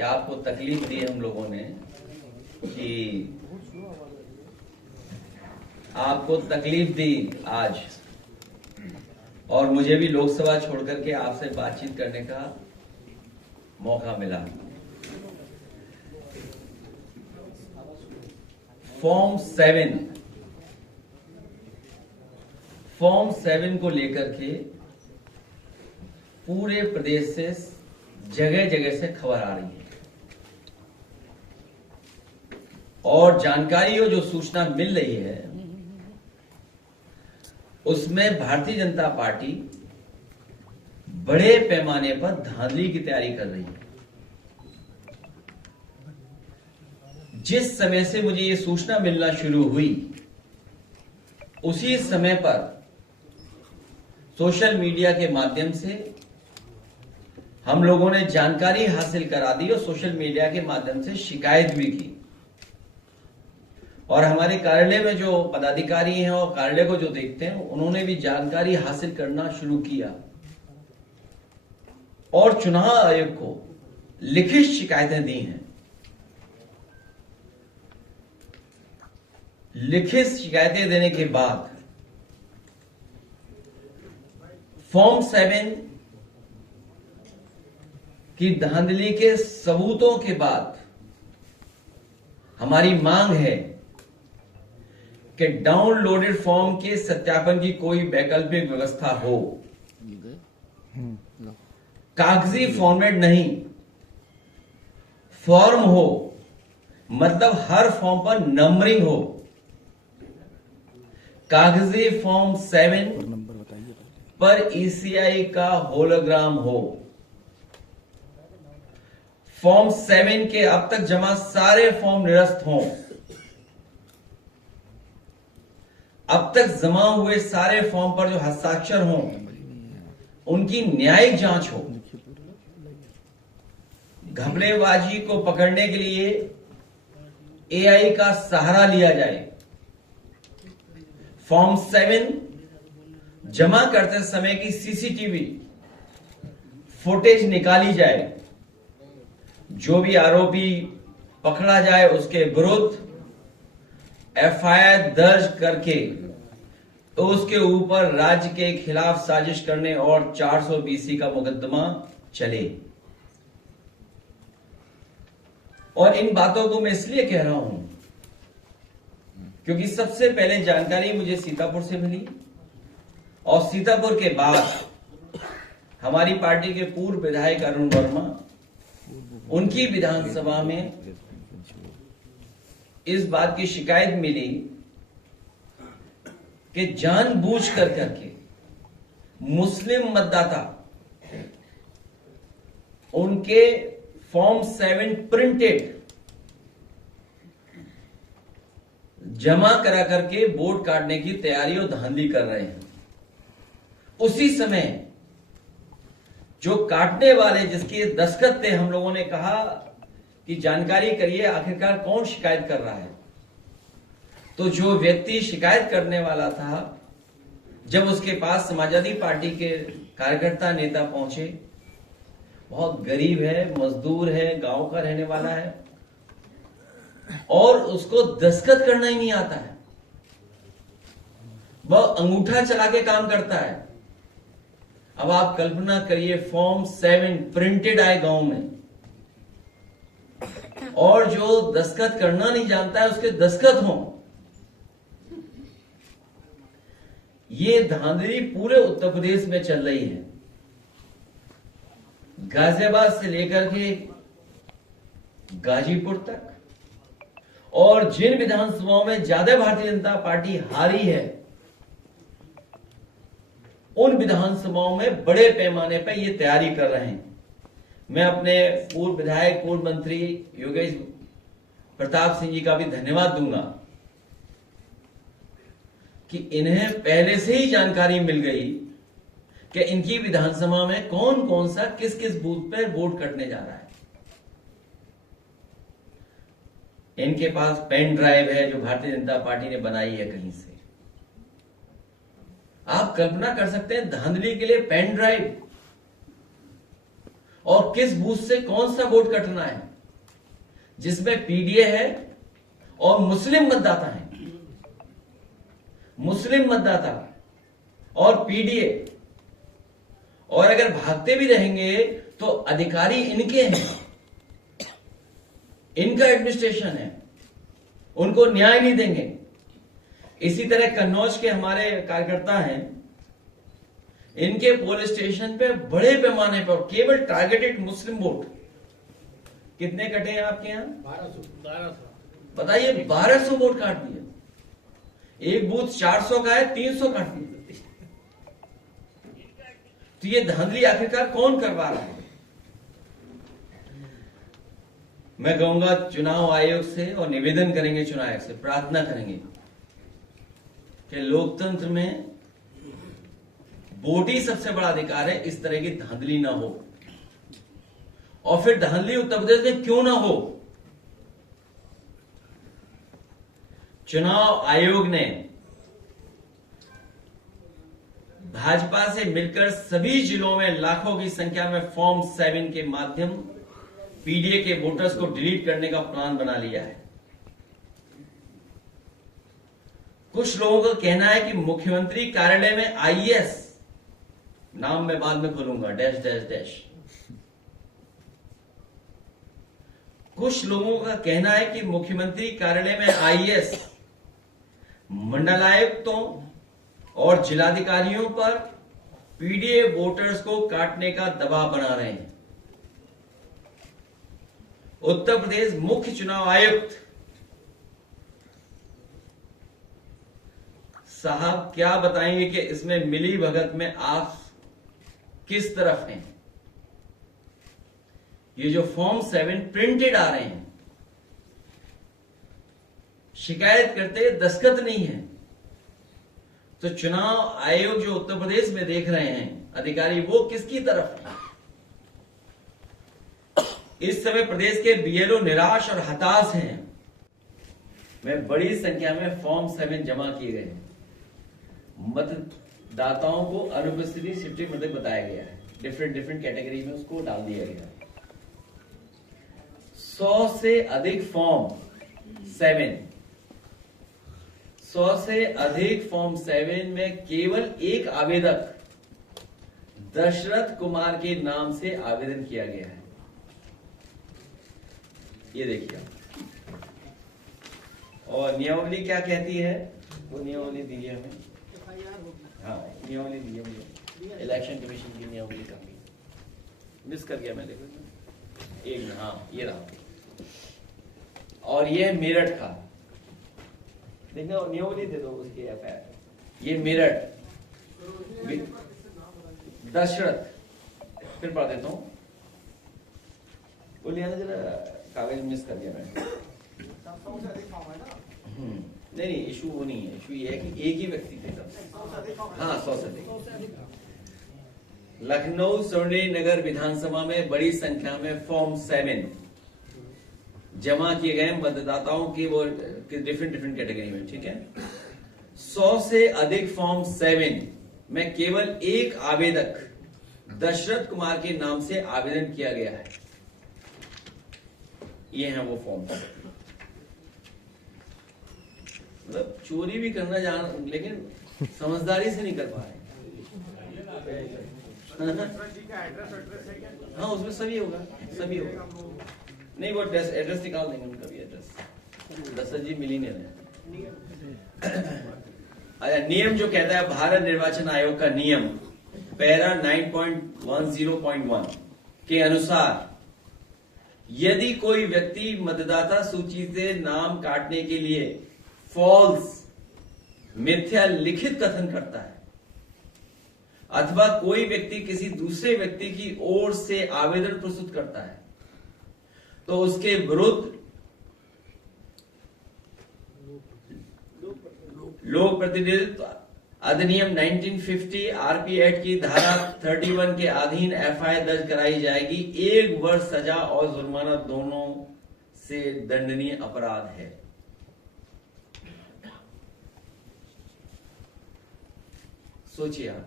कि आपको तकलीफ दी हम लोगों ने, कि आपको तकलीफ दी आज, और मुझे भी लोकसभा छोड़ करके आपसे बातचीत करने का मौका मिला। फॉर्म 7 को लेकर के पूरे प्रदेश से जगह जगह से खबर आ रही है, और जानकारी और जो सूचना मिल रही है उसमें भारतीय जनता पार्टी बड़े पैमाने पर धांधली की तैयारी कर रही है। जिस समय से मुझे ये सूचना मिलना शुरू हुई, उसी समय पर सोशल मीडिया के माध्यम से हम लोगों ने जानकारी हासिल करा दी और सोशल मीडिया के माध्यम से शिकायत भी की। और हमारे कार्यालय में जो पदाधिकारी हैं और कार्यालय को जो देखते हैं, उन्होंने भी जानकारी हासिल करना शुरू किया और चुनाव आयोग को लिखित शिकायतें दी हैं। लिखित शिकायतें देने के बाद फॉर्म 7 की धांधली के सबूतों के बाद हमारी मांग है कि डाउनलोडेड फॉर्म के सत्यापन की कोई वैकल्पिक व्यवस्था हो। कागजी फॉर्मेट नहीं, फॉर्म हो, मतलब हर फॉर्म पर नंबरिंग हो। कागजी फॉर्म 7 पर ईसीआई का होलोग्राम हो। फॉर्म 7 के अब तक जमा सारे फॉर्म निरस्त हों। अब तक जमा हुए सारे फॉर्म पर जो हस्ताक्षर हों, उनकी न्यायिक जांच हो। घपलेबाजी को पकड़ने के लिए एआई का सहारा लिया जाए। फॉर्म 7 जमा करते समय की सीसीटीवी फुटेज निकाली जाए। जो भी आरोपी पकड़ा जाए उसके विरुद्ध एफआईआर दर्ज करके तो उसके ऊपर राज्य के खिलाफ साजिश करने और 420 का मुकदमा चले। और इन बातों को मैं इसलिए कह रहा हूं क्योंकि सबसे पहले जानकारी मुझे सीतापुर से मिली, और सीतापुर के बाद हमारी पार्टी के पूर्व विधायक अरुण वर्मा, उनकी विधानसभा में इस बात की शिकायत मिली कि जानबूझ करके मुस्लिम मतदाता उनके फॉर्म 7 प्रिंटेड जमा करा करके वोट काटने की तैयारी और धांधली कर रहे हैं। उसी समय जो काटने वाले जिसके दस्तखत थे, हम लोगों ने कहा कि जानकारी करिए आखिरकार कौन शिकायत कर रहा है। तो जो व्यक्ति शिकायत करने वाला था, जब उसके पास समाजवादी पार्टी के कार्यकर्ता नेता पहुंचे, बहुत गरीब है, मजदूर है, गांव का रहने वाला है, और उसको दस्तखत करना ही नहीं आता है, वह अंगूठा चला के काम करता है। अब आप कल्पना करिए, फॉर्म 7 प्रिंटेड आए गांव में, और जो दस्तखत करना नहीं जानता है उसके दस्तखत हों। ये धांधली पूरे उत्तर प्रदेश में चल रही है, गाजियाबाद से लेकर के गाजीपुर तक। और जिन विधानसभाओं में ज्यादा भारतीय जनता पार्टी हारी है, उन विधानसभाओं में बड़े पैमाने पर ये तैयारी कर रहे हैं। मैं अपने पूर्व विधायक, पूर्व मंत्री योगेश प्रताप सिंह जी का भी धन्यवाद दूंगा कि इन्हें पहले से ही जानकारी मिल गई कि इनकी विधानसभा में कौन कौन सा किस किस बूथ पर वोट कटने जा रहा है। इनके पास पेन ड्राइव है जो भारतीय जनता पार्टी ने बनाई है कहीं से। आप कल्पना कर सकते हैं धांधली के लिए पेन ड्राइव, और किस बूथ से कौन सा वोट कटना है। जिसमें पीडीए है और मुस्लिम मतदाता हैं, मुस्लिम मतदाता और पीडीए, और अगर भागते भी रहेंगे तो अधिकारी इनके हैं, इनका एडमिनिस्ट्रेशन है, उनको न्याय नहीं देंगे। इसी तरह कन्नौज के हमारे कार्यकर्ता हैं, इनके पुलिस स्टेशन पे बड़े पैमाने पर केवल टारगेटेड मुस्लिम वोट कितने कटे हैं आपके यहां? 1200। बताइए, 1200 वोट काट दिए। एक बूथ 400 का है, 300 काट दिए। तो ये धांधली आखिरकार कौन करवा रहा है? मैं कहूंगा चुनाव आयोग से, और निवेदन करेंगे चुनाव आयोग से, प्रार्थना करेंगे कि लोकतंत्र में वोट ही सबसे बड़ा अधिकार है, इस तरह की धांधली ना हो। और फिर धांधली उत्तर प्रदेश में क्यों ना हो? चुनाव आयोग ने भाजपा से मिलकर सभी जिलों में लाखों की संख्या में फॉर्म 7 के माध्यम पीडीए के वोटर्स को डिलीट करने का प्लान बना लिया है। कुछ लोगों का कहना है कि मुख्यमंत्री कार्यालय में आईएएस, नाम मैं बाद में खोलूंगा, डैश डैश डैश। कुछ लोगों का कहना है कि मुख्यमंत्री कार्यालय में आईएएस मंडलायुक्तों और जिलाधिकारियों पर पीडीए वोटर्स को काटने का दबाव बना रहे हैं। उत्तर प्रदेश मुख्य चुनाव आयुक्त साहब क्या बताएंगे कि इसमें मिली भगत में आप किस तरफ हैं? ये जो फॉर्म 7 प्रिंटेड आ रहे हैं, शिकायत करते दस्तखत नहीं है, तो चुनाव आयोग जो उत्तर प्रदेश में देख रहे हैं अधिकारी, वो किसकी तरफ है? इस समय प्रदेश के बीएलओ निराश और हताश हैं। में बड़ी संख्या में फॉर्म 7 जमा किए गए हैं। मतदाताओं को अनुपस्थिति शिफ्टिंग मतलब बताया गया है, डिफरेंट कैटेगरी में उसको डाल दिया गया है। 100 से अधिक फॉर्म 7, 100 से अधिक फॉर्म 7 में केवल एक आवेदक दशरथ कुमार के नाम से आवेदन किया गया है। ये देखिए, और नियमावली क्या कहती है, वो नियमावली दी है हमें। हाँ, नियमावली दी है मुझे, इलेक्शन कमीशन की नियमावली का मिस कर गया मैं, देखो एक, हाँ ये रहा। और ये मेरठ का देखना, नियमावली दे दो उसकी एफआईआर। ये मेरठ दशरथ, फिर पढ़ देता हूँ, बोलिए ना जरा, कागज मिस कर दिया मैंने। नहीं, इशू वो नहीं है, इशू ये है कि एक ही व्यक्ति थे सब। हाँ, 100 से अधिक। लखनऊ स्वर्णिम नगर विधानसभा में बड़ी संख्या में फॉर्म 7 जमा किए गए मतदाताओं की, वो डिफरेंट कैटेगरी में, ठीक है। 100 से अधिक फॉर्म 7 में केवल एक आवेदक दशरथ कुमार के नाम से आवेदन किया गया है। ये हैं वो फॉर्म, मतलब चोरी भी करना जान, लेकिन समझदारी से नहीं कर पा रहे। हाँ, उसमें सभी होगा। नहीं, वो एड्रेस निकाल देंगे, उनका भी एड्रेस। दशरथ जी मिल ही नहीं रहे। अच्छा, नियम जो कहता है भारत निर्वाचन आयोग का नियम पैरा 9.10.1 के अनुसार, यदि कोई व्यक्ति मतदाता सूची से नाम काटने के लिए फॉल्स, मिथ्या लिखित कथन करता है, अथवा कोई व्यक्ति किसी दूसरे व्यक्ति की ओर से आवेदन प्रस्तुत करता है, तो उसके विरुद्ध लोक प्रतिनिधित्व अधिनियम 1950 आरपी एक्ट की धारा 31 के अधीन एफआईआर दर्ज कराई जाएगी। 1 वर्ष सजा और जुर्माना दोनों से दंडनीय अपराध है। सोचिए आप,